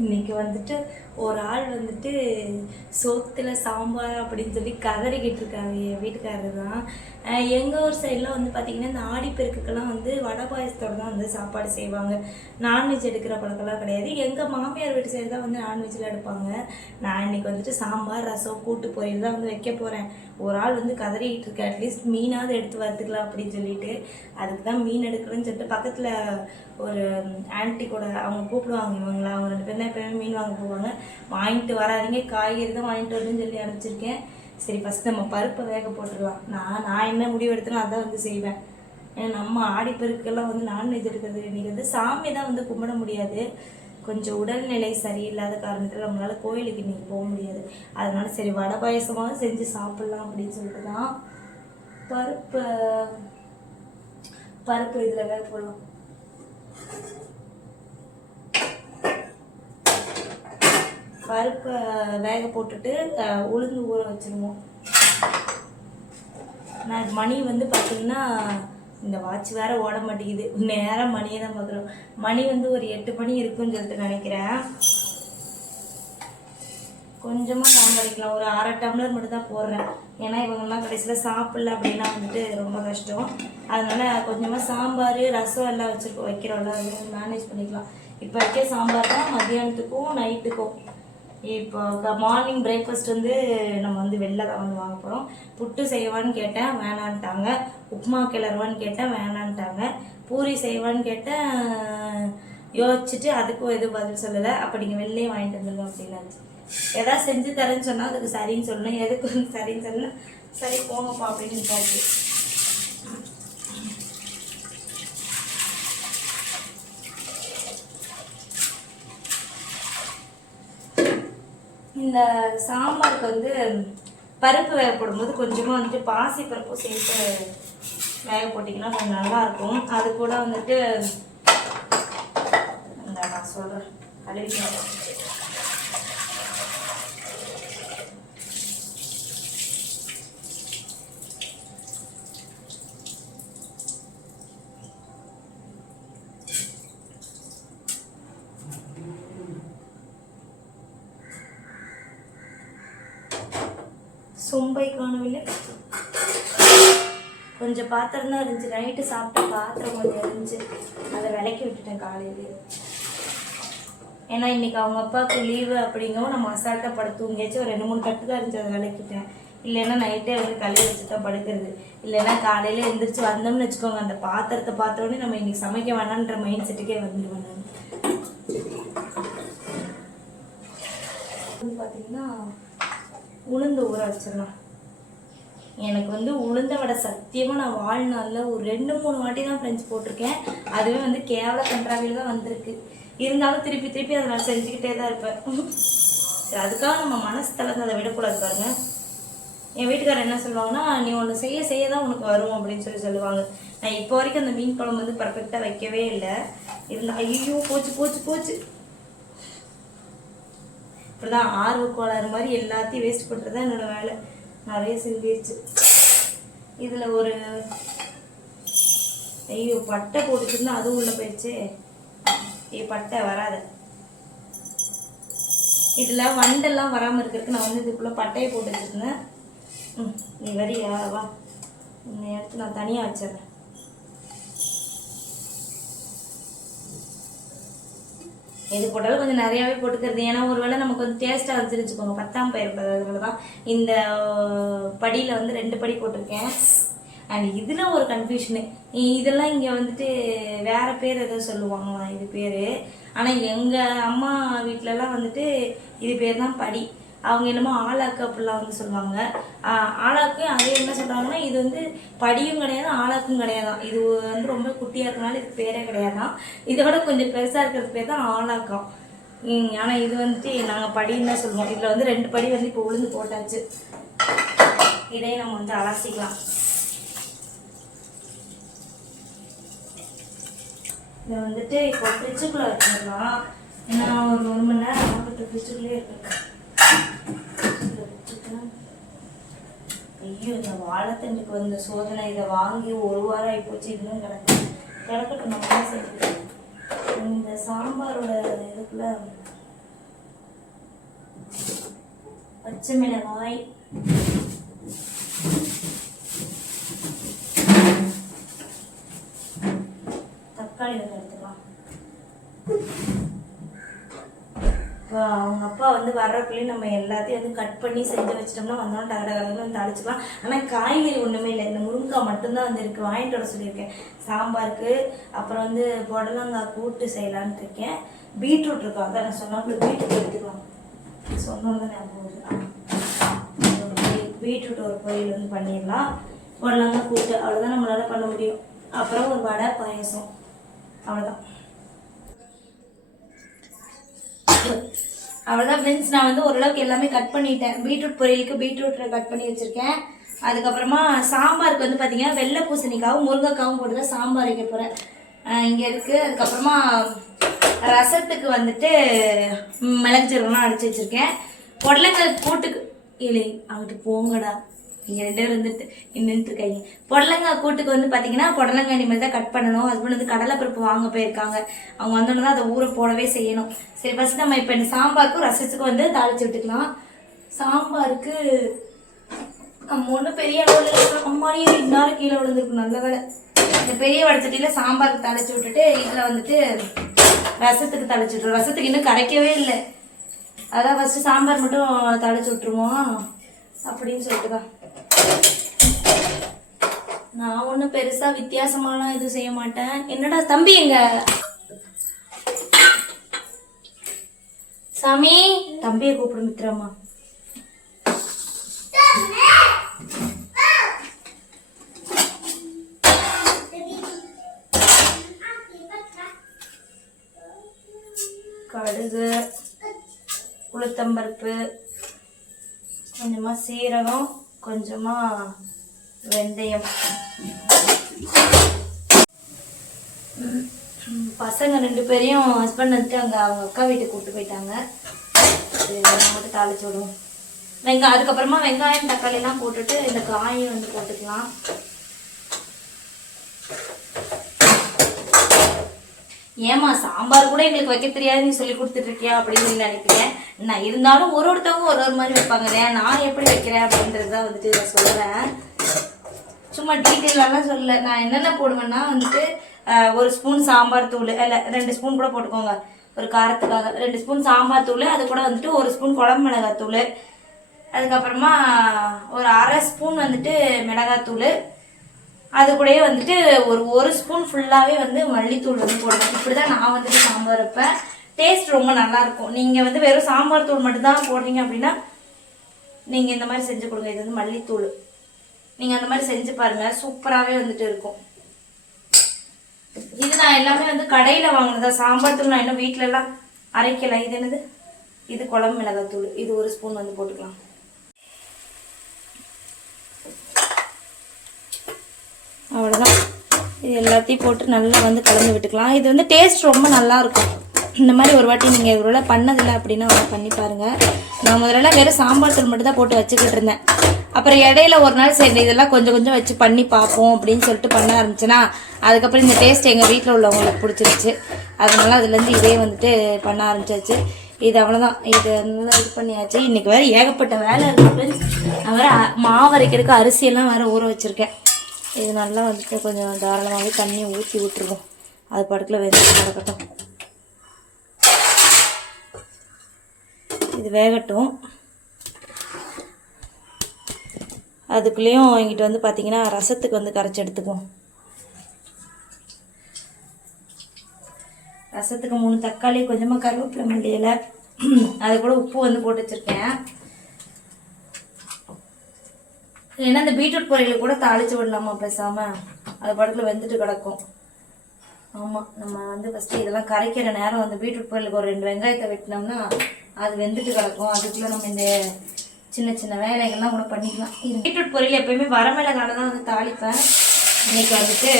இன்னைக்கு வந்துட்டு ஒரு ஆள் வந்துட்டு சோத்துல சாம்பார் அப்படின்னு சொல்லி கதறிக்கிட்டு இருக்காங்க. என் வீட்டுக்காரர் தான். எங்கள் ஊர் சைடில் வந்து பார்த்திங்கன்னா இந்த ஆடிப்பெருக்குக்கெல்லாம் வந்து வடை பாயசத்தோடு தான் வந்து சாப்பாடு செய்வாங்க. நான்வெஜ் எடுக்கிற பழக்கம்லாம் கிடையாது. எங்கள் மாமியார் வீட்டு சைடு தான் வந்து நான்வெஜ்ஜில் எடுப்பாங்க. நான் இன்னைக்கு வந்துட்டு சாம்பார் ரசம் கூட்டு பொரியல் தான் வந்து வைக்க போகிறேன். ஒரு ஆள் வந்து கதறிக்கிட்டு இருக்கேன், அட்லீஸ்ட் மீனாவது எடுத்து வரத்துக்கலாம் அப்படின்னு சொல்லிட்டு அதுக்கு தான் மீன் எடுக்கணும்னு சொல்லிட்டு பக்கத்தில் ஒரு ஆன்ட்டி கூட அவங்க கூப்பிடுவாங்க. இவங்களா அவங்க 2 பேரும் தான் எப்போயுமே மீன் வாங்க போவாங்க. வாங்கிட்டு வராதிங்க, காய்கறி தான் வாங்கிட்டு வரணும்னு சொல்லி அனுப்பிச்சிருக்கேன். சரி ஃபஸ்ட் நம்ம பருப்பை வேக போட்டுடலாம். நான் என்ன முடிவு எடுத்தேனோ அதான் வந்து செய்வேன். ஏன்னா நம்ம ஆடிப்பெருக்கெல்லாம் வந்து நான்வெஜ் எடுக்கிறது இன்றைக்கி வந்து சாமி தான் வந்து கும்பிட முடியாது. கொஞ்சம் உடல்நிலை சரியில்லாத காரணத்தில் நம்மளால கோயிலுக்கு இன்றைக்கி போக முடியாது. அதனால சரி வடை பாயசமாக செஞ்சு சாப்பிட்லாம் அப்படின்னு சொல்லிட்டு தான் பருப்பு இதில் வேக போடலாம். பருப்பை வேக போட்டுட்டு உளுந்து ஊற வச்சிருவோம். நான் மணி வந்து பார்த்தீங்கன்னா இந்த வாட்ச் வேற ஓட மாட்டேங்குது, நேரம் மணியை தான் பார்க்குறோம். மணி வந்து ஒரு 8 மணி இருக்குன்னு சொல்லிட்டு நினைக்கிறேன். கொஞ்சமாக சாம்பார் வைக்கலாம், ஒரு 1/2 டம்ளர் மட்டும் தான் போடுறேன். ஏன்னா இவங்கெல்லாம் கடைசியில் சாப்பிடல அப்படின்னா வந்துட்டு ரொம்ப கஷ்டம். அதனால் கொஞ்சமாக சாம்பார் ரசம் எல்லாம் வைக்கிறோம்ல, அது மேனேஜ் பண்ணிக்கலாம். இப்போ வைக்க சாம்பார் தான் மத்தியானத்துக்கும் நைட்டுக்கும். இப்போ மார்னிங் பிரேக்ஃபாஸ்ட் வந்து நம்ம வந்து வெளில தான் வந்து வாங்க போகிறோம். புட்டு செய்வான்னு கேட்டேன், வேணான்ட்டாங்க. உப்புமா கிளறுவான்னு கேட்டேன், வேணான்ட்டாங்க. பூரி செய்வான்னு கேட்டேன், யோசிச்சுட்டு அதுக்கும் எதுவும் பதில் சொல்லலை. அப்போ நீங்கள் வெளிலே வாங்கிட்டு வந்துடுங்க அப்படின்னாச்சு. எதாவது செஞ்சு தரேன்னு சொன்னால் அதுக்கு சரின்னு சொல்லணும். எதுக்கு வந்து சரின்னு சொன்னால் சரி போங்கப்பா அப்படின்னு இருக்காச்சு. இந்த சாம்பாருக்கு வந்து பருப்பு வேக போடும்போது கொஞ்சமாக வந்துட்டு பாசி பருப்பும் சேர்த்து வேக போட்டிங்கன்னா கொஞ்சம் நல்லாயிருக்கும். அது கூட வந்துட்டு நான் சொல்கிறேன் கழுவி சொம்பை காணவில்லை. கொஞ்சம் பாத்திரம் தான் இருந்துச்சு, நைட்டு சாப்பிட்ட பாத்திரம் கொஞ்சம் இருந்துச்சு, அதை விளக்கி விட்டுட்டேன் காலையிலே. ஏன்னா இன்னைக்கு அவங்க அப்பாவுக்கு லீவு அப்படிங்கவும் நம்ம அசால்ட்டாக படுத்துங்கேச்சும் ஒரு 2-3 தட்டு தான் இருந்துச்சு, அதை விளக்கிட்டேன். இல்லைன்னா நைட்டே வந்து கழுவி வச்சு தான் படுக்கிறது. இல்லைன்னா காலையில் எழுந்திரிச்சு வந்தோம்னு வச்சுக்கோங்க, அந்த பாத்திரத்தை பார்த்தோன்னே நம்ம இன்னைக்கு சமைக்க வேணான்ற மைண்ட் செட்டுக்கே வந்துடுவேன். நான் பார்த்தீங்கன்னா உளுந்து ஊற வச்சிடலாம். எனக்கு வந்து உளுந்த வடை சத்தியமாக நான் வாழ்நாளில் ஒரு 2-3 வாட்டி தான் ஃப்ரெண்ட்ஸ் போட்டிருக்கேன். அதுவே வந்து கேவல கன்றாவியில் தான் வந்திருக்கு. இருந்தாலும் திருப்பி அதை நான் செஞ்சுக்கிட்டே தான் இருப்பேன். அதுக்காக நம்ம மனசு தளர்ந்து அதை விடக்கூடாது பாருங்க. என் வீட்டுக்காரர் என்ன சொல்லுவாங்கன்னா, நீ ஒன்று செய்ய தான் உனக்கு வரும் அப்படின்னு சொல்லுவாங்க. நான் இப்போ வரைக்கும் அந்த மீன் குழம்பு வந்து பர்ஃபெக்டாக வைக்கவே இல்லை. இருந்தால் ஐயோ போச்சு இப்படிதான் ஆர்வக்கோளாறு மாதிரி எல்லாத்தையும் வேஸ்ட் பண்ணுறது தான் என்னோட வேலை. நிறைய செஞ்சிருச்சு. இதில் ஒரு ஐயோ பட்டை போட்டுச்சுன்னா அதுவும் உள்ள போயிடுச்சு. பட்டை வராது. இதில் வண்டெல்லாம் வராமல் இருக்கிறதுக்கு நான் வந்து இதுக்குள்ளே பட்டையை போட்டு வச்சுருந்தேன். நீ வரியா வா, இந்த இடத்துல நான் தனியாக வச்சிடுறேன். எது போட்டாலும் கொஞ்சம் நிறையாவே போட்டுக்கிறது. ஏன்னா ஒரு வேளை நமக்கு வந்து டேஸ்ட்டாக வந்துச்சுன்னு வச்சுக்கோங்க, பத்தாம் போயிருப்பது. அதனால தான் இந்த படியில் வந்து 2 படி போட்டிருக்கேன். அண்ட் இதில் ஒரு கன்ஃபியூஷனு, இதெல்லாம் இங்கே வந்துட்டு வேறு பேர் ஏதோ சொல்லுவாங்களாம் இது பேர். ஆனால் எங்கள் அம்மா வீட்டிலலாம் வந்துட்டு இது பேர் தான் படி. அவங்க என்னமோ ஆளாக்கு அப்படிலாம் வந்து சொல்லுவாங்க. ஆளாக்கு அதே என்ன சொல்கிறாங்கன்னா, இது வந்து படியும் கிடையாது ஆளாக்கும் கிடையாதான். இது வந்து ரொம்ப குட்டியாக இருக்கனால இதுக்கு பேரே கிடையாதான். இதோட கொஞ்சம் பெருசாக இருக்கிறது பேர் தான் ஆளாக்கம். ஆனால் இது வந்துட்டு நாங்கள் படின்னு தான் சொல்லுவோம். இதில் வந்து 2 படி வந்து இப்போ உளுந்து போட்டாச்சு. இதையே நம்ம வந்து அலசிக்கலாம். இதை வந்துட்டு இப்போ ஃப்ரிட்ஜுக்குள்ளே வச்சுக்கலாம். ஏன்னா ஒரு 1 மணி நேரம் ஆகட்டும், ஃப்ரிட்ஜுக்குள்ளே இருக்கட்டும். ஐயோ இந்த வாழைத்தண்டுக்கு வந்த சோதனை, இதை வாங்கி 1 வாரம் ஆகிப்போச்சு. இன்னும் கிடக்கட்டும் நம்ம சேர்த்து. இந்த சாம்பாரோட இதுக்குள்ள பச்சை மிளகாய், தக்காளி எடுத்துக்கலாம். அவங்க அப்பா வந்து வர்றக்குள்ளேயும் நம்ம எல்லாத்தையும் வந்து கட் பண்ணி செஞ்சு வச்சிட்டோம்னா வந்தோம் டகடகன்னு தாளிச்சுக்கலாம். ஆனால் காய்கறி ஒன்றுமே இல்லை, இந்த முருங்கைக்காய் மட்டும்தான் வந்து இருக்குது. வாங்கிட்டு வர சொல்லியிருக்கேன் சாம்பாருக்கு. அப்புறம் வந்து புடலங்காய் கூட்டு செய்யலான்னு இருக்கேன். பீட்ரூட் இருக்கும், அதான் நான் சொன்னாப்புல பீட்ரூட் எடுத்துக்கலாம் சொன்னோன்னு ஞாபகம். பீட்ரூட் ஒரு பொரியல் வந்து பண்ணிடலாம். புடலங்காய் கூட்டு அவ்வளோதான் நம்மளால பண்ண முடியும். அப்புறம் ஒரு வடை பாயசம், அவ்வளோதான். அவ்வளோதான் ஃப்ரெண்ட்ஸ். நான் வந்து ஓரளவுக்கு எல்லாமே கட் பண்ணிட்டேன். பீட்ரூட் பொரியலுக்கு பீட்ரூட்டை கட் பண்ணி வச்சுருக்கேன். அதுக்கப்புறமா சாம்பாருக்கு வந்து பார்த்தீங்கன்னா வெள்ளை பூசணிக்காவும் முருங்கைக்காவும் போட்டு தான் சாம்பார் வைக்க போகிறேன். இங்கே இருக்குது. அதுக்கப்புறமா ரசத்துக்கு வந்துட்டு மிளகு சீரகம்லாம் அடித்து வச்சுருக்கேன். புடலங்காய் கூட்டுக்கு இல்லை அங்கிட்டு போங்கடா, இங்கே 2 பேர் வந்துட்டு நின்றுட்டுருக்காங்க. புடலங்காய் கூட்டுக்கு வந்து பார்த்தீங்கன்னா புடலங்காய் இனிமேல் தான் கட் பண்ணணும். ஹஸ்பண்ட் வந்து கடலைப்பருப்பு வாங்க போயிருக்காங்க. அவங்க வந்தோன்னு தான் அதை ஊற போடவே செய்யணும். சரி ஃபஸ்ட் நம்ம இப்போ இந்த சாம்பாருக்கும் ரசத்துக்கும் வந்து தாளித்து விட்டுக்கலாம். சாம்பாருக்கு நம்ம ஒன்றும் பெரிய அளவில் அம்மாடியே இந்நேரம் கீழே விழுந்துருக்கும். நல்ல வேலை இந்த பெரிய வடச்சட்டியில் சாம்பாருக்கு தாளித்து விட்டுட்டு இதில் வந்துட்டு ரசத்துக்கு தாளிச்சு விட்டுருவோம். ரசத்துக்கு இன்னும் கரைக்கவே இல்லை, அதான் ஃபஸ்ட்டு சாம்பார் மட்டும் தாளிச்சு விட்டுருவோம் அப்படின்னு சொல்லிட்டு தான். நான் ஒன்றும் பெருசாக வித்தியாசமாலாம் எதுவும் செய்ய மாட்டேன். என்னடா தம்பி எங்க சாமி, தம்பியை கூப்பிடு மித்திரம்மா. கடுகு, உளுத்தம்பருப்பு, கொஞ்சமாக சீரகம், கொஞ்சமாக வெந்தயம். பசங்க 2 பேரையும் ஹஸ்பண்ட் வந்துட்டு அங்கே அவங்க அக்கா வீட்டுக்கு கூப்பிட்டு போயிட்டாங்க. மட்டும் தாளிச்சு விடுவோம். அதுக்கப்புறமா வெங்காயம் தக்காளிலாம் போட்டுட்டு இந்த காயை வந்து போட்டுக்கலாம். ஏமா சாம்பார் கூட எங்களுக்கு வைக்க தெரியாது நீ சொல்லி கொடுத்துட்டு இருக்கியா அப்படின்னு நினைக்கிறேன். நான் இருந்தாலும் ஒருத்தவங்க ஒரு மாதிரி வைப்பாங்க இல்லையா, நான் எப்படி வைக்கிறேன் அப்படின்றத வந்துட்டு நான் சொல்கிறேன். சும்மா டீட்டெயிலெலாம் சொல்ல. நான் என்னென்ன போடுவேன்னா வந்துட்டு 1 ஸ்பூன் சாம்பார் தூள், இல்லை 2 ஸ்பூன் கூட போட்டுக்கோங்க ஒரு காரத்துக்காக. 2 ஸ்பூன் சாம்பார் தூள், அது கூட வந்துட்டு 1 ஸ்பூன் குழம்பு மிளகாத்தூள், அதுக்கப்புறமா ஒரு அரை ஸ்பூன் வந்துட்டு மிளகாத்தூள், அது கூடயே வந்துட்டு ஒரு ஸ்பூன் ஃபுல்லாகவே வந்து மல்லித்தூள் வந்து போடுவேன். இப்படி தான் நான் வந்துட்டு சாம்பார் வைப்பேன். டேஸ்ட் ரொம்ப நல்லாயிருக்கும். நீங்கள் வந்து வெறும் சாம்பார் தூள் மட்டும்தான் போடுறீங்க அப்படின்னா நீங்கள் இந்த மாதிரி செஞ்சு கொடுங்க. இது வந்து மல்லித்தூள். நீங்கள் அந்த மாதிரி செஞ்சு பாருங்கள், சூப்பராகவே வந்துட்டு இருக்கும். இது நான் எல்லாமே வந்து கடையில் வாங்கினதா. சாம்பார் தூள் நான் இன்னும் வீட்டிலலாம் அரைக்கலை. இது என்னது, இது குழம்பு மிளகாத்தூள். இது 1 ஸ்பூன் வந்து போட்டுக்கலாம். அவ்வளோதான். இது எல்லாத்தையும் போட்டு நல்லா வந்து கலந்து விட்டுக்கலாம். இது வந்து டேஸ்ட் ரொம்ப நல்லாயிருக்கும். இந்த மாதிரி ஒரு வாட்டி நீங்கள் இவ்வளோ பண்ணதில்லை அப்படின்னா பண்ணி பாருங்கள். நான் முதல்ல வெறும் சாம்பார் தூள் மட்டும் தான் போட்டு வச்சுக்கிட்டு இருந்தேன். அப்புறம் இடையில ஒரு நாள் சரி இதெல்லாம் கொஞ்சம் கொஞ்சம் வச்சு பண்ணி பார்ப்போம் அப்படின்னு சொல்லிட்டு பண்ண ஆரம்பிச்சேன்னா அதுக்கப்புறம் இந்த டேஸ்ட் எங்கள் வீட்டில் உள்ளவங்களுக்கு பிடிச்சிருச்சு. அதனால அதுலேருந்து இதே வந்துட்டு பண்ண ஆரம்பிச்சாச்சு. இது அவ்வளோதான். இது நல்லா இது பண்ணியாச்சு. இன்றைக்கி வேறு ஏகப்பட்ட வேலை இருக்குது. நான் வேறு மாவு அரைக்கிறதுக்கு அரிசியெல்லாம் வேறு ஊற வச்சுருக்கேன். இது நல்லா வந்துட்டு கொஞ்சம் தாராளமாகவே தண்ணியை ஊற்றி விட்டுருவோம். அது படத்தில் வெந்து கிடக்கட்டும். இது வேகட்டும். அதுக்குள்ளேயும் எங்கிட்ட வந்து பார்த்திங்கன்னா ரசத்துக்கு வந்து கரைச்சி எடுத்துக்குவோம். ரசத்துக்கு 3 தக்காளி, கொஞ்சமாக கருவேப்பிலை, மல்லி இலை, அது கூட உப்பு வந்து போட்டு வச்சுருக்கேன். ஏன்னா இந்த பீட்ரூட் பொரியல் கூட தாளித்து விடலாமா பேசாமல், அது படத்தில் வெந்துட்டு கிடக்கும். ஆமாம், நம்ம வந்து ஃபஸ்ட்டு இதெல்லாம் கரைக்கிற நேரம் வந்து பீட்ரூட் பொரியலுக்கு ஒரு 2 வெங்காயத்தை வெட்டினோம்னா அது வெந்துட்டு கிடக்கும். அதுக்குள்ளே நம்ம இந்த சின்ன சின்ன வேலைகள்லாம் கூட பண்ணிக்கலாம். பீட்ரூட் பொரியல் எப்பயுமே வரமிளகால தான் வந்து தாளிப்பேன். இன்றைக்கி வந்துட்டு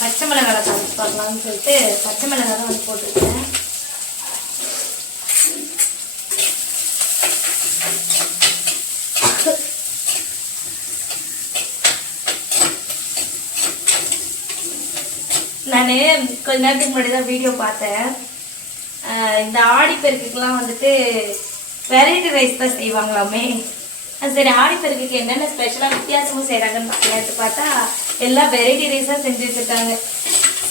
பச்சை மிளகாய் தாளிச்சு பார்க்கலாம்னு சொல்லிட்டு பச்சை மிளகாய் தான் வந்து போட்டுருக்கேன். நான் கொஞ்ச நேரத்துக்கு முன்னாடி தான் வீடியோ பார்த்தேன். இந்த ஆடிப்பெருக்குக்கெலாம் வந்துட்டு வெரைட்டி ரைஸ் தான் செய்வாங்களாமே. சரி ஆடிப்பெருக்குக்கு என்னென்ன ஸ்பெஷலாக வித்தியாசமும் செய்கிறாங்கன்னு பார்த்தா எல்லாம் வெரைட்டி ரைஸாக செஞ்சு வச்சுருக்காங்க.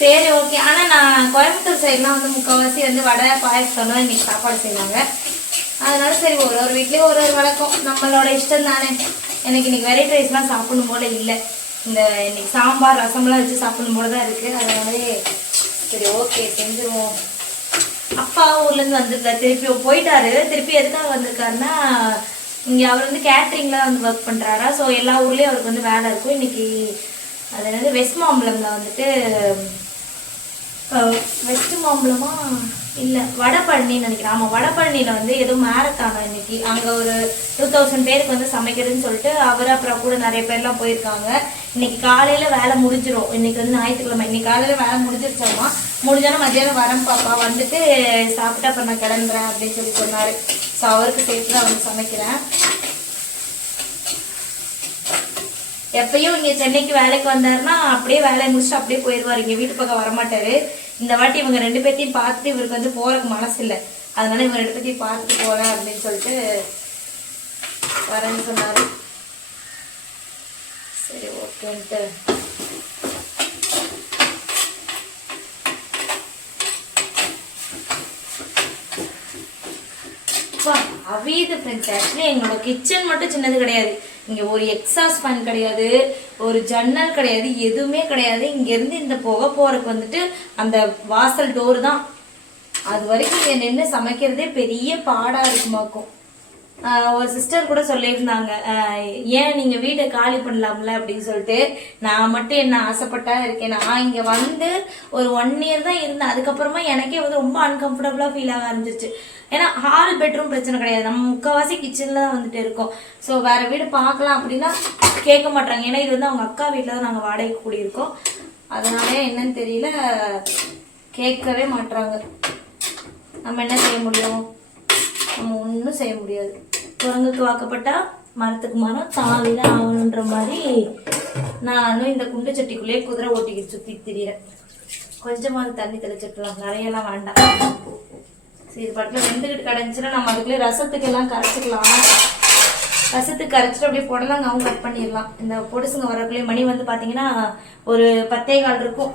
சரி ஓகே. ஆனால் நான் கோயம்புத்தூர் சைட்லாம் வந்து முக்கால்வாசி வந்து வடை பாயசம் தான் இன்றைக்கி சாப்பாடு செய்வாங்க. அதனால சரி ஒரு வீட்லேயும் ஒரு வழக்கம், நம்மளோட இஷ்டம் தானே. எனக்கு இன்றைக்கி வெரைட்டி ரைஸ்லாம் சாப்பிடணும் போல இல்லை. இந்த இன்னைக்கு சாம்பார் ரசம்லாம் வச்சு சாப்பிடணும் போல தான் இருக்குது. அதனாலே சரி ஓகே செஞ்சுருவோம். அப்பா ஊர்லேருந்து வந்திருக்காரு, திருப்பி போயிட்டாரு. திருப்பி எதுக்காக வந்திருக்காருன்னா இங்கே அவர் வந்து கேட்ரிங்கில் வந்து ஒர்க் பண்ணுறாரா. ஸோ எல்லா ஊர்லேயும் அவருக்கு வந்து வேலை இருக்கும். இன்றைக்கி அது வந்து வெஸ்ட் மாம்பலமில் வந்துட்டு வெஸ்ட் மாம்பலமா இல்லை வடபழனின்னு நினைக்கிறேன். ஆமாம் வடபழனியில் வந்து ஏதோ மேரத்தானா இன்னைக்கு. அங்கே ஒரு 2000 பேருக்கு வந்து சமைக்கிறதுன்னு சொல்லிட்டு அவர் அப்புறம் கூட நிறைய பேர்லாம் போயிருக்காங்க. இன்னைக்கு காலையில் வேலை முடிஞ்சிடும். இன்னைக்கு வந்து ஞாயிற்றுக்கிழமை. இன்னைக்கு காலையில் வேலை முடிஞ்சிருச்சோமா. முடிஞ்சாலும் மத்தியானம் வரேன் பாப்பா, வந்துட்டு சாப்பிட்டு அப்புறம் நான் கிளம்புறேன் அப்படின்னு சொல்லி சொன்னார். ஸோ அவருக்கு சேர்த்து தான் வந்து சமைக்கிறேன். எப்பயும் இங்கே சென்னைக்கு வேலைக்கு வந்தாருன்னா அப்படியே வேலையை முடிச்சுட்டு அப்படியே போயிடுவார். இங்கே வீட்டு பக்கம் வரமாட்டார். இந்த வாட்டி இவங்க 2 பேர்த்தையும் பார்த்துட்டு இவருக்கு வந்து போகிறதுக்கு மனசு இல்லை. அதனால இவங்க 2 பேர்த்தையும் பார்த்துட்டு போகிறேன் அப்படின்னு சொல்லிட்டு வரேன்னு சொன்னார். சரி ஓகேன்ட்டு அவியுது ஃப்ரெண்ட்ஸ். ஆக்சுவலி எங்களோட கிச்சன் மட்டும் சின்னது கிடையாது. இங்கே ஒரு எக்ஸாஸ்ட் ஃபேன் கிடையாது, ஒரு ஜன்னல் கிடையாது, எதுவுமே கிடையாது. இங்கேருந்து இந்த புகை போகிறதுக்கு வந்துட்டு அந்த வாசல் டோர் தான். அது வரைக்கும் இங்கே நின்று சமைக்கிறதே பெரிய பாடாக இருக்குமாக்கும். ஒரு சிஸ்டர் கூட சொல்லியிருந்தாங்க, ஏன் நீங்கள் வீட்டை காலி பண்ணலாம்ல அப்படின்னு சொல்லிட்டு. நான் மட்டும் என்ன ஆசைப்பட்டா இருக்கேன். நான் இங்கே வந்து ஒரு 1 இயர் தான் இருந்தேன். அதுக்கப்புறமா எனக்கே வந்து ரொம்ப அன்கம்ஃபர்டபுளாக ஃபீல் ஆக ஆரம்பிச்சிருச்சு. ஏன்னா ஹால் பெட்ரூம் பிரச்சனை கிடையாது, நம்ம முக்கால்வாசி கிச்சனில் தான் வந்துட்டு இருக்கோம். ஸோ வேறு வீடு பார்க்கலாம் அப்படின்னா கேட்க மாட்டாங்க. ஏன்னா இது வந்து அவங்க அக்கா வீட்டில் தான் நாங்கள் வாடகைக்கு கூடியிருக்கோம். அதனால என்னன்னு தெரியல, கேட்கவே மாட்டுறாங்க. நம்ம என்ன செய்ய முடியும்? நம்ம ஒன்றும் செய்ய முடியாது. குரங்குக்கு வாக்கப்பட்டா மரத்துக்கு மரம் தாவில ஆகணுன்ற மாதிரி நானும் இந்த குண்டு சட்டிக்குள்ளேயே குதிரை ஓட்டிக்கிட்டு சுற்றி திரியிறேன். கொஞ்சமாக தண்ணி தெளிச்சுக்கலாம், நிறையெல்லாம் வேண்டாம். சரி இது படத்தில் வெந்துக்கிட்டு கிடந்துச்சுன்னா நம்ம அதுக்குள்ளே ரசத்துக்கு எல்லாம் கரைச்சிக்கலாம். ரசத்துக்கு கரைச்சிட்டு அப்படியே புடலங்காவும் கட் பண்ணிடலாம். இந்த பொடுசுங்க வரக்குள்ளே மணி வந்து பார்த்தீங்கன்னா ஒரு 10:15 இருக்கும்.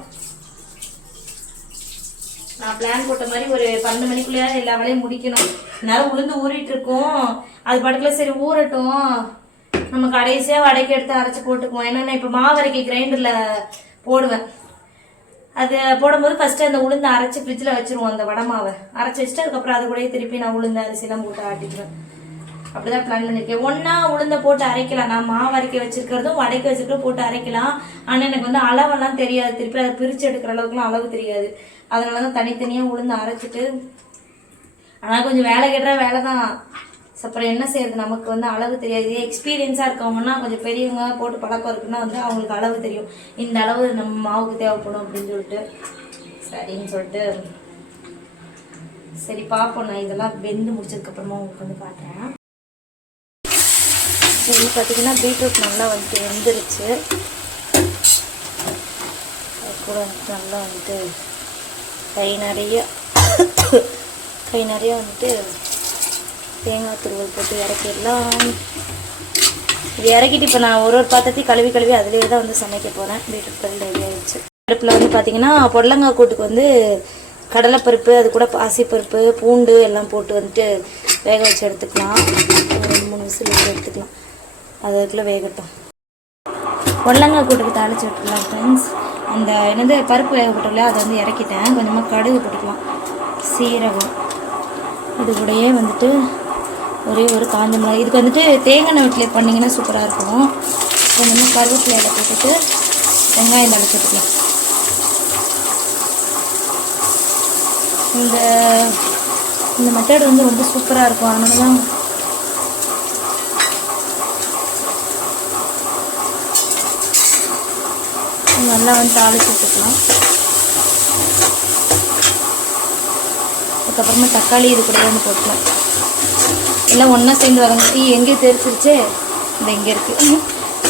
நான் பிளான் போட்ட மாதிரி ஒரு 12 மணிக்குள்ளே எல்லா வேலையும் முடிக்கணும். நேரம் உளுந்து ஊறிட்டு இருக்கோம். அது படத்தில் சரி ஊறட்டும், நம்ம கடைசியாக வடைக்கு எடுத்து அரைச்சி போட்டுக்குவோம். ஏன்னா நான் இப்போ மாவரைக்கு கிரைண்டரில் போடுவேன். அது போடும்போது ஃபஸ்ட்டு அந்த உளுந்து அரைச்சி ஃப்ரிட்ஜில் வச்சுருவோம். அந்த வடை மாவை அரைச்சி வச்சுட்டு அதுக்கப்புறம் அது கூட திருப்பி நான் உளுந்து அரிசிலாம் போட்டு ஆட்டிக்குவேன். அப்படிதான் பிளான் பண்ணியிருக்கேன். ஒன்றா உளுந்தை போட்டு அரைக்கலாம். நான் மாவு அரைக்க வச்சிருக்கிறதும் வடைக்கு வச்சுருக்கிறதும் போட்டு அரைக்கலாம். ஆனால் எனக்கு வந்து அளவெல்லாம் தெரியாது. திருப்பி அதை பிரித்து எடுக்கிற அளவுக்குலாம் அளவு தெரியாது. அதனால தான் தனித்தனியாக உளுந்து அரைச்சிட்டு, ஆனால் கொஞ்சம் வேலை கெடுற வேலை தான். அப்புறம் என்ன செய்யறது, நமக்கு வந்து அளவு தெரியாது. எக்ஸ்பீரியன்ஸாக இருக்கவங்கன்னா கொஞ்சம் பெரியவங்க போட்டு பழக்கம் இருக்குன்னா வந்து அவங்களுக்கு அளவு தெரியும். இந்த அளவு நம்ம மாவுக்கு தேவைப்படும் அப்படின்னு சொல்லிட்டு சரின்னு சொல்லிட்டு சரி பார்ப்போம். நான் இதெல்லாம் வெந்து முடிச்சதுக்கப்புறமா உங்களுக்கு வந்து காட்டுறேன். சரி பார்த்தீங்கன்னா பீட்ரூட் நல்லா வந்துட்டு வெந்துருச்சு. அது கூட வந்துட்டு நல்லா வந்துட்டு கை நிறைய வந்துட்டு தேங்காய் துருவல் போட்டு இறக்கிடலாம். இது இறக்கிட்டு இப்போ நான் ஒரு பாத்திரத்தையும் கழுவி அதிலேயே தான் வந்து சமைக்க போகிறேன். பீட்ரூட் கறி ரெடி ஆகிடுச்சு. அடுப்பில் வந்து பார்த்தீங்கன்னா பொடலங்காய் கூட்டுக்கு வந்து கடலைப்பருப்பு, அது கூட பாசிப்பருப்பு, பூண்டு எல்லாம் போட்டு வந்துட்டு வேக வச்சு எடுத்துக்கலாம். ஒரு 2-3 விசில் எடுத்துக்கலாம். அதுக்குள்ளே வேகட்டும். பொடலங்காய் கூட்டுக்கு தாளித்து விட்டுக்கலாம் ஃப்ரெண்ட்ஸ். அந்த என்னது பருப்பு வேக போட்டோம்ல அதை வந்து இறக்கிட்டேன். கொஞ்சமாக கடுகு போட்டுக்கலாம், சீரகம், இது கூடயே வந்துட்டு ஒரே ஒரு காஞ்ச மிளகாய். இதுக்கு வந்துட்டு தேங்காய் வீட்டில் பண்ணிங்கன்னா சூப்பராக இருக்கும். கொஞ்சமாக கருவேப்பிலையில் போட்டுட்டு வெங்காயம் தளிச்சுக்கலாம். இந்த மெத்தட் வந்து ரொம்ப சூப்பராக இருக்கும். அதனால தான் நல்லா வந்து தாளிச்சு விட்டுக்கலாம். அதுக்கப்புறமா தக்காளி இது கூட வந்து போட்டுக்கலாம். எல்லாம் ஒன்றா சேர்ந்து வதங்கி எங்கே தெரிச்சிருச்சு, இந்த எங்கே இருக்குது.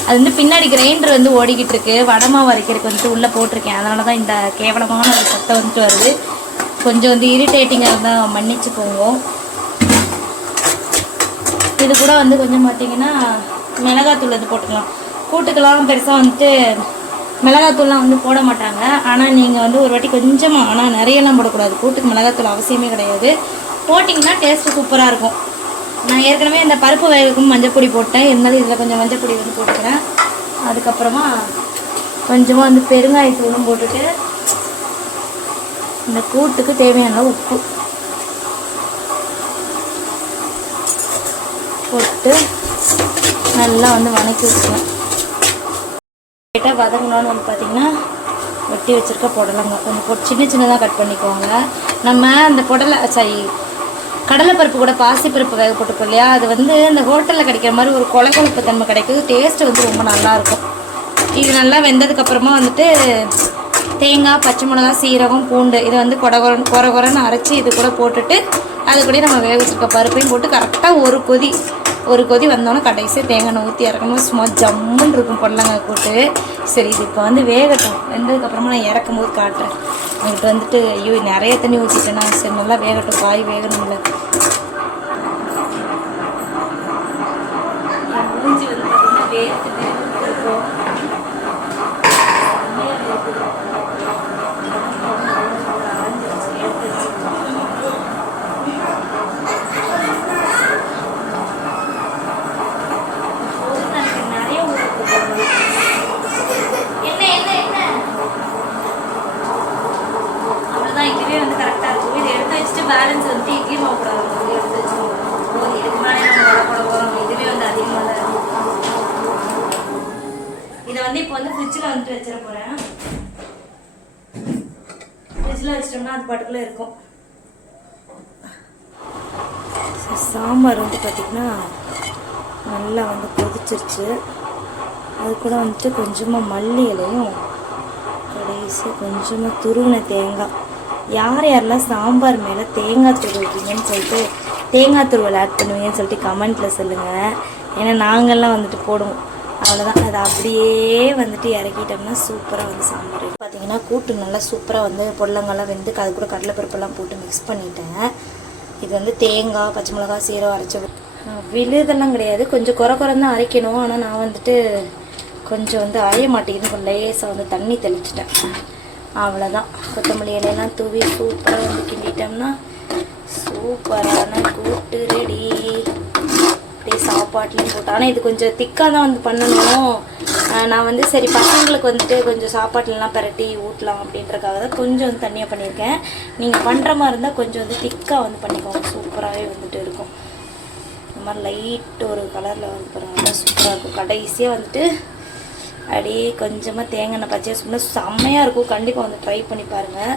அது வந்து பின்னாடி கிரைண்டர் வந்து ஓடிக்கிட்டு இருக்கு. வடமாவு அரைக்கிறதுக்கு வந்துட்டு உள்ளே போட்டிருக்கேன். அதனால தான் இந்த கேவலமான ஒரு சத்தம் வந்துட்டு வருது. கொஞ்சம் வந்து இரிட்டேட்டிங்காக இருந்தால் மன்னிச்சுக்கோங்க. இது கூட வந்து கொஞ்சம் பார்த்தீங்கன்னா மிளகாத்தூள் இது போட்டுக்கலாம். கூட்டுக்கெல்லாம் பெருசாக வந்துட்டு மிளகாத்தூள்லாம் வந்து போட மாட்டாங்க. ஆனால் நீங்கள் வந்து ஒரு வாட்டி கொஞ்சமாக, ஆனால் நிறையெல்லாம் போடக்கூடாது. கூட்டுக்கு மிளகாத்தூள் அவசியமே கிடையாது. போட்டிங்கன்னா டேஸ்ட்டு சூப்பராக இருக்கும். நான் ஏற்கனவே இந்த பருப்பு வேகக்கும் மஞ்சள் பொடி போட்டேன். இருந்தாலும் இதில் கொஞ்சம் மஞ்சள் பொடி வந்து போட்டுக்கிறேன். அதுக்கப்புறமா கொஞ்சமாக வந்து பெருங்காயத்தூளும் போட்டுட்டு இந்த கூட்டுக்கு தேவையான உப்பு போட்டு நல்லா வந்து வதக்கி வச்சுக்கலாம். லைட்டாக வதங்கணும்னு வந்து பார்த்திங்கன்னா வெட்டி வச்சுருக்க புடலங்க கொஞ்சம் சின்ன சின்னதாக கட் பண்ணிக்குவாங்க. நம்ம அந்த கடலைப்பருப்பு கூட பாசிப்பருப்பு வேக போட்டுப்போம் இல்லையா, அது வந்து இந்த ஹோட்டலில் கிடைக்கிற மாதிரி ஒரு கொழப்பு தன்மை கிடைக்குது. டேஸ்ட்டு வந்து ரொம்ப நல்லாயிருக்கும். இது நல்லா வெந்ததுக்கப்புறமா வந்துட்டு தேங்காய், பச்சை மிளகா, சீரகம், பூண்டு இதை வந்து கொரன்னு அரைச்சி இது கூட போட்டுட்டு அது கூட நம்ம வேக வச்சுருக்க பருப்பையும் போட்டு கரெக்டாக ஒரு கொதி வந்தோன்னே கடைசியாக தேங்காய் ஊற்றி இறக்கணும். சும்மா ஜம்முன்னு இருக்கும் பொடலங்காய் கூட்டு. சரி, இது இப்போ வந்து வேகட்டும். வெந்ததுக்கப்புறமா நான் இறக்கும் போது காட்டுறேன். என்கிட்ட வந்துட்டு ஐயோ நிறைய தண்ணி ஊற்றிட்டேன்னா சரி நல்லா வேகட்டும், காய் வேகணும்ல. மூஞ்சி வந்து பார்த்தீங்கன்னா வேர்த்து இருக்கும். இதுவே வந்து கரெக்டாக இருக்கும். இதை எடுத்து வச்சுட்டு பேலன்ஸ் வந்துட்டு இட்லி மாவு கூட எடுத்து வச்சுக்கோங்க. இதுக்கு மேலே நம்ம போட போகிறோம். இதுவே வந்து அதிகமாக தான் இருக்கும். இதை வந்து இப்போ வந்து ஃப்ரிட்ஜில் வந்துட்டு வச்சிட போகிறேன். ஃப்ரிட்ஜில் வச்சிட்டோம்னா அது பாட்டுக்குள்ளே இருக்கும். சாம்பார் வந்து பார்த்திங்கன்னா நல்லா வந்து கொதிச்சிருச்சு. அது கூட வந்துட்டு கொஞ்சமாக மல்லி இலையும் கடைசியாக கொஞ்சமாக துருவின தேங்காய். யாரெல்லாம் சாம்பார் மேலே தேங்காய் துருவீங்கன்னு சொல்லிட்டு தேங்காய் துருவல் ஆட் பண்ணுவீங்கன்னு சொல்லிட்டு கமெண்ட்டில் சொல்லுங்கள். ஏன்னா நாங்கள்லாம் வந்துட்டு போடுவோம். அவ்வளோதான். அதை அப்படியே வந்துட்டு இறக்கிட்டோம்னா சூப்பராக வந்து சாம்பார் பார்த்தீங்கன்னா கூட்டு நல்லா சூப்பராக வந்து பொடலங்காலாம் வெந்து அது கூட கடலைப்பருப்பெல்லாம் போட்டு மிக்ஸ் பண்ணிட்டேன். இது வந்து தேங்காய், பச்சை மிளகா, சீரகம் அரைச்சி விழுதெல்லாம் கிடையாது. கொஞ்சம் குறைதான் அரைக்கணும். ஆனால் நான் வந்துட்டு கொஞ்சம் வந்து அரைய மாட்டேங்குது. கொஞ்சம் லேசாக வந்து தண்ணி தெளிச்சிட்டேன். அவ்வளோதான். கொத்தமல்லி இலையெல்லாம் தூவி சூப்பராக வந்து கிண்டிட்டோம்னா சூப்பரான கூட்டு ரெடி. அப்படியே சாப்பாட்லேயும் போட்டு. ஆனால் இது கொஞ்சம் திக்காக தான் வந்து பண்ணணும். நான் வந்து சரி பசங்களுக்கு வந்துட்டு கொஞ்சம் சாப்பாட்டுலலாம் பரட்டி ஊட்டலாம் அப்படின்றக்காக தான் கொஞ்சம் வந்து தண்ணியாக பண்ணியிருக்கேன். நீங்கள் பண்ணுற மாதிரி இருந்தால் கொஞ்சம் வந்து திக்காக வந்து பண்ணிக்கோங்க. சூப்பராகவே வந்துட்டு இருக்கும். இந்த மாதிரி லைட் ஒரு கலரில் வந்து பாருங்கள் சூப்பராக இருக்கும். கடைசியாக வந்துட்டு அப்படியே கொஞ்சமாக தேங்காய் எண்ணெய் பச்சையாக சொன்னால் செம்மையாக இருக்கும். கண்டிப்பாக வந்து ட்ரை பண்ணி பாருங்கள்.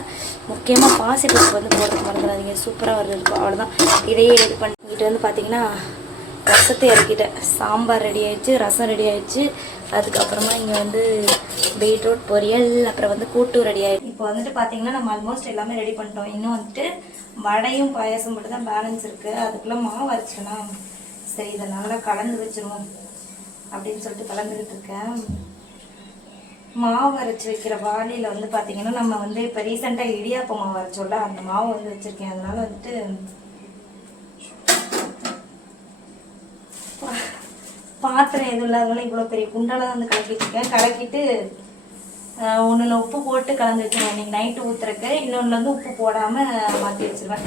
முக்கியமாக பாசிப்பருப்பு வந்து போடுறது மறந்துடாதீங்க. சூப்பராக வருது இருக்கும். அவ்வளோதான். இதையே ரெடி பண்ணிட்டு வந்து பார்த்திங்கன்னா ரசத்தை இறக்கிட்டேன். சாம்பார் ரெடி ஆகிடுச்சு, ரசம் ரெடி ஆகிடுச்சு. அதுக்கப்புறமா இங்கே வந்து பீட்ரூட் பொரியல், அப்புறம் வந்து கூட்டு ரெடி ஆகிடுச்சு. இப்போ வந்துட்டு பார்த்திங்கன்னா நம்ம ஆல்மோஸ்ட் எல்லாமே ரெடி பண்ணிட்டோம். இன்னும் வந்துட்டு வடையும் பாயாசம் மட்டும் தான் பேலன்ஸ் இருக்குது. அதுக்குள்ளே மாவு அரைச்சேன்னா சரி இதை நல்லா கலந்து வச்சுருவோம் அப்படின்னு சொல்லிட்டு கலந்துக்கிட்டு இருக்கேன். மாவு அரைச்சி வைக்கிற வாளியில் வந்து பார்த்திங்கன்னா நம்ம வந்து இப்போ ரீசெண்டாக இடியாப்ப மாவு அரைச்சோம்ல அந்த மாவு வந்து வச்சுருக்கேன். அதனால் வந்துட்டு பாத்திரம் எதுவும் இல்லாதனால இவ்வளோ பெரிய குண்டால தான் வந்து கலக்கிட்டுருக்கேன். கலக்கிட்டு ஒன்றில் உப்பு போட்டு கலந்து வச்சுருவேன். இன்றைக்கி நைட்டு ஊற்றுறக்கு. இன்னொன்றில் வந்து உப்பு போடாமல் மாற்றி வச்சுருவேன்.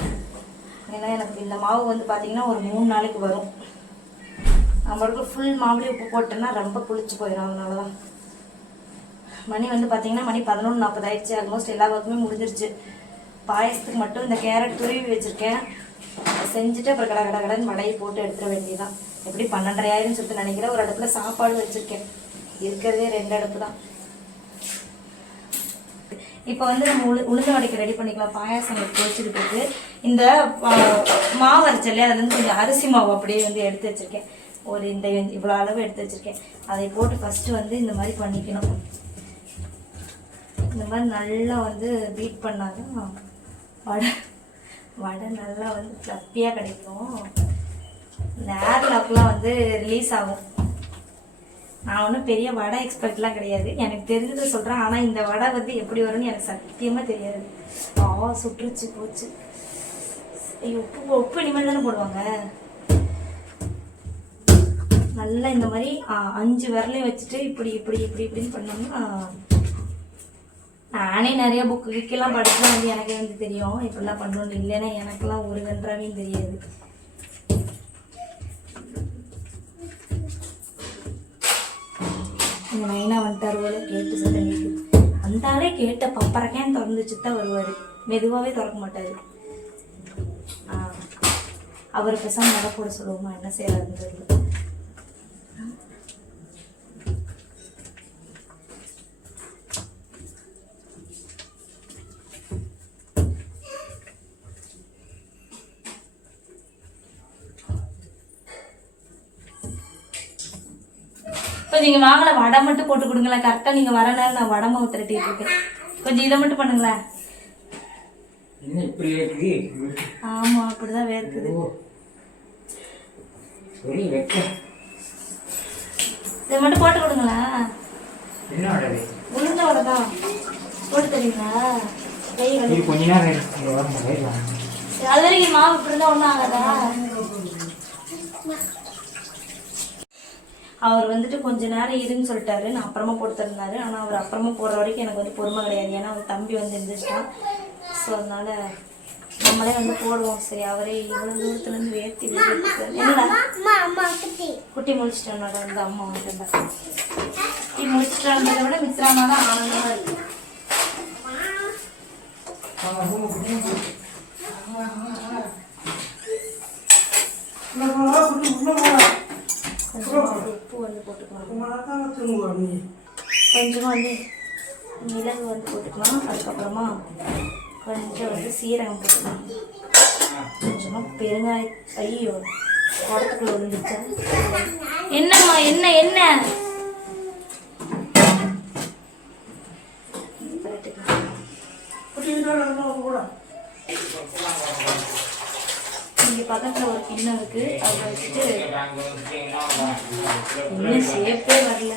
ஏன்னா எனக்கு இந்த மாவு வந்து பார்த்திங்கன்னா ஒரு 3 நாளைக்கு வரும். நம்மளுக்கு ஃபுல் மாவுலேயே உப்பு போட்டோன்னா ரொம்ப புளிச்சு போயிடும். அதனால தான் மணி வந்து பார்த்திங்கன்னா மணி 11:40 ஆயிடுச்சு. ஆல்மோஸ்ட் எல்லா ஒர்க்குமே முடிஞ்சிருச்சு. பாயசத்துக்கு மட்டும் இந்த கேரட் துருவி வச்சுருக்கேன். செஞ்சுட்டு அப்புறம் கடன் வடையை போட்டு எடுத்துட வேண்டியதான். எப்படி 12:30 ஆயிடும்னு சொல்லிட்டு நினைக்கிறேன். ஒரு அடுப்பில் சாப்பாடு வச்சுருக்கேன். இருக்கிறதே 2 அடுப்பு தான். இப்போ வந்து நம்ம உளுந்து வடைக்கு ரெடி பண்ணிக்கலாம். பாயாசம் எடுத்து வச்சுக்கிட்டு இந்த மாவு அரைச்சல்லையே அதுலேருந்து கொஞ்சம் அரிசி மாவு அப்படியே வந்து எடுத்து வச்சுருக்கேன். ஒரு இவ்வளோ அளவு எடுத்து வச்சுருக்கேன். அதை போட்டு ஃபஸ்ட்டு வந்து இந்த மாதிரி பண்ணிக்கணும். இந்த மாதிரி நல்லா வந்து பீட் பண்ணாதான் வடை நல்லா வந்து ஃப்ளப்பியாக கிடைக்கும். இந்த ஏர்லாக்லாம் வந்து ரிலீஸ் ஆகும். நான் ஒன்றும் பெரிய வடை எக்ஸ்பெக்ட்லாம் கிடையாது. எனக்கு தெரிஞ்சதை சொல்கிறேன். ஆனால் இந்த வடை வந்து எப்படி வரும்னு எனக்கு சத்தியமாக தெரியாது. சுற்றுச்சு போச்சு. உப்பு இனிமேல் தானே போடுவாங்க. நல்லா இந்த மாதிரி 5 விரலையும் வச்சுட்டு இப்படி இப்படி இப்படி இப்படின்னு பண்ணோம்னா, நானே நிறைய புக்குக்கெல்லாம் படிச்சுலாம் வந்து எனக்கே வந்து தெரியும் இப்படிலாம் பண்ணணும். இல்லைன்னா எனக்கெல்லாம் ஒரு கன்றாவையும் தெரியாது. இந்த நைனா வந்துட்டார் போல கேட்டு சத்தம் கேட்டு வந்தாலே கேட்ட பப்பரக்கேன் திறந்து வச்சுதான் வருவார். மெதுவாகவே திறக்க மாட்டார். அவர் பேசாமல் நட போட சொல்லுவோமா, என்ன செய்யறாருன்னு தெரியல. கொஞ்சம் நீங்கள் வாங்கல வடை மட்டும் போட்டு கொடுங்களேன். கரெக்டாக நீங்கள் வர நேரம் நான் வடை மாவு திரட்டிட்டு இருக்கேன். கொஞ்சம் இதை மட்டும் பண்ணுங்களேன். ஆமா அப்படிதான் வேர்க்குது. இதை மட்டும் போட்டு கொடுங்களேன். உளுந்த வடை தான் போட்டு தருவீங்களா? அது வரைக்கும் மாவு இப்படி இருந்தா ஒன்றும் ஆகாதா? அவர் வந்துட்டு கொஞ்ச நேரம் இருன்னு சொல்லிட்டாரு. நான் அப்புறமா போட்டு தந்தாரு. ஆனால் அவர் அப்புறமா போடுற வரைக்கும் எனக்கு வந்து பொறுமை கிடையாது. ஏன்னா அவர் தம்பி வந்து இருந்துச்சுட்டான். ஸோ அதனால நம்மளே வந்து போடுவோம். சரி, அவரே இவ்வளோ தூரத்துலேருந்து வேர்த்தி குட்டி முடிச்சிட்டோட வந்து அம்மா வந்து குட்டி முடிச்சிட்டான்றதை விட மித்ரானாதான் ஆனந்தமாக இருக்கு. உப்பு வந்து போட்டுக்கலாம். கொஞ்சமாக வந்து மிளகு வந்து போட்டுக்கலாம். அதுக்கப்புறமா கொஞ்சம் வந்து சீரகம் போட்டுக்கலாம். கொஞ்சமாக பெருங்காயம். ஐயோ உடத்துக்குள்ள விழுந்துச்சா? என்னம்மா என்ன என்ன இங்கே பக்கத்தில் ஒரு கிண்ணம் இருக்கு. அதை வச்சுட்டு இன்னும் ஷேப்பே வரல.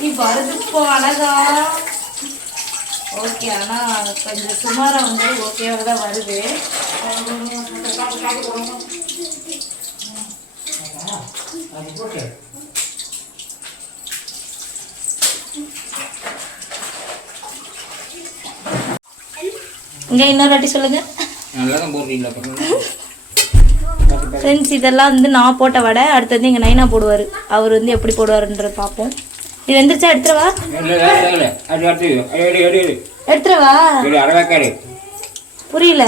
நீ வருது போ அழகா. ஓகே, ஆனால் கொஞ்சம் சுமாராக வந்து ஓகேவாக தான் வருது. இங்கே இன்னொரு வாட்டி சொல்லுங்க. ஃப்ரெண்ட்ஸ், இதெல்லாம் வந்து நான் போட்ட வடை. அடுத்து வந்து எங்கள் நைனா போடுவார். அவர் வந்து எப்படி போடுவாருன்றத பார்ப்போம். இது வந்துருச்சா? எடுத்துருவா எடுத்துருவா. புரியல.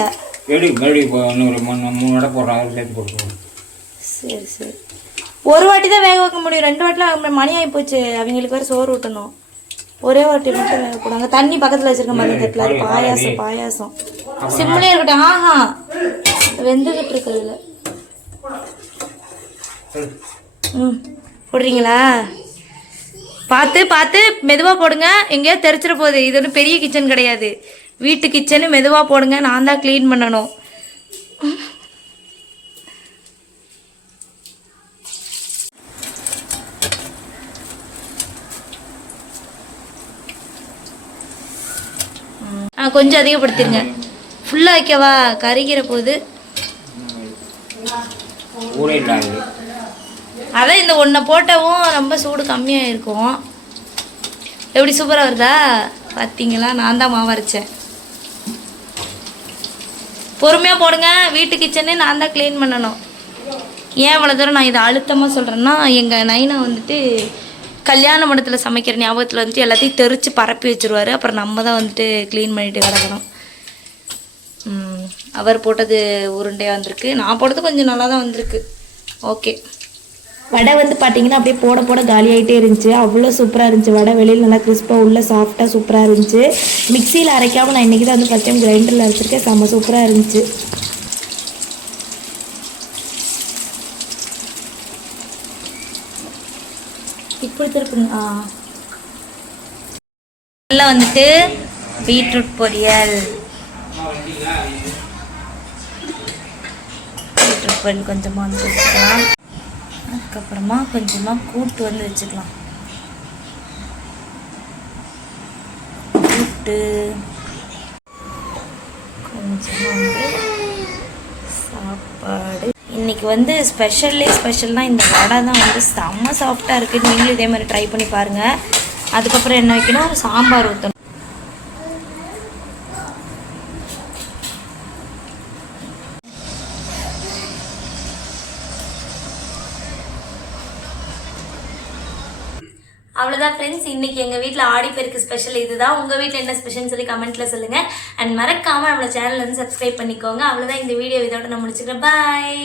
சரி சரி, ஒரு வாட்டி தான் வேக வைக்க முடியும். 2 வாட்டிலாம் மணி ஆகி போச்சு. அவங்களுக்கு வேறு சோறு ஊட்டணும். ஒரே வாட்டி மட்டும் வேக போடுவாங்க. தண்ணி பக்கத்தில் வச்சிருக்க மாதிரி தட்டில். அது பாயாசம். பாயாசம் சிம்லேயே இருக்கட்டும். ஆஹா, வெந்துக்கிட்டு இருக்குதுல. போடுறீங்களா? பார்த்து பார்த்து மெதுவாக போடுங்க. எங்கேயாவது தெரிச்சிட போகுது. இது ஒன்றும் பெரிய கிச்சன் கிடையாது. வீட்டு கிச்சனு. மெதுவாக போடுங்க. நான் தான் க்ளீன் பண்ணணும். கொஞ்சம் அதிகப்படுத்திருங்க. ஃபுல்லாக வைக்கவா? கறிக்கிற போது அதான் இந்த ஒன்றை போட்டவும் ரொம்ப சூடு கம்மியாக இருக்கும். எப்படி சூப்பராக வருதா பார்த்தீங்களா? நான் தான் மாவு அரைச்சேன். பொறுமையாக போடுங்க. வீட்டு கிச்சனே நான் தான் க்ளீன் பண்ணணும். ஏன் இவ்வளோ தூரம் நான் இதை அழுத்தமாக சொல்கிறேன்னா, எங்கள் நைனா வந்துட்டு கல்யாண மண்டபத்தில் சமைக்கிற ஞாபகத்தில் வந்துட்டு எல்லாத்தையும் தெரித்து பரப்பி வச்சுருவார். அப்புறம் நம்ம தான் வந்துட்டு க்ளீன் பண்ணிட்டு கிடக்கணும். அவர் போட்டது உருண்டையாக வந்திருக்கு. நான் போட்டது கொஞ்சம் நல்லா தான் வந்திருக்கு. ஓகே, வடை வந்து பார்த்தீங்கன்னா அப்படியே போட போட காலி ஆகிட்டே இருந்துச்சு. அவ்வளோ சூப்பராக இருந்துச்சு வடை. வெளியில் நல்லா கிறிஸ்பாக உள்ள சாஃப்டாக சூப்பராக இருந்துச்சு. மிக்சியில் அரைக்காமல் நான் இன்றைக்கி தான் வந்து ஃபஸ்ட் டைம் கிரைண்டரில் அரைச்சிருக்கேன். செம்ம சூப்பராக இருந்துச்சு. இப்படி திருப்புங்க. நல்லா வந்துட்டு பீட்ரூட் பொரியல். பீட்ரூட் பொரியல் கொஞ்சமாக வந்து வச்சுக்கலாம். அதுக்கப்புறமா கொஞ்சமாக கூட்டு வந்து வச்சுக்கலாம். கூட்டு கொஞ்சமாக வந்து சாப்பாடு. இன்றைக்கி வந்து ஸ்பெஷல்னா இந்த வடை தான் வந்து செம்ம சாஃப்டாக இருக்குது. நீங்களும் இதே மாதிரி ட்ரை பண்ணி பாருங்கள். அதுக்கப்புறம் என்ன வைக்கணும், சாம்பார் ஊற்றணும். அவ்வளோதான் ஃப்ரெண்ட்ஸ், இன்றைக்கி எங்கள் வீட்டில் ஆடிப்பெருக்கு ஸ்பெஷல் இதுதான். உங்கள் வீட்டில் என்ன ஸ்பெஷல்னு சொல்லி கமெண்ட்டில் சொல்லுங்கள். அண்ட் மறக்காமல் நம்மளோட சேனல் வந்து சப்ஸ்கிரைப் பண்ணிக்கோங்க. அவ்வளோதான், இந்த வீடியோ இதோட நான் முடிச்சுக்கிறேன். பாய்.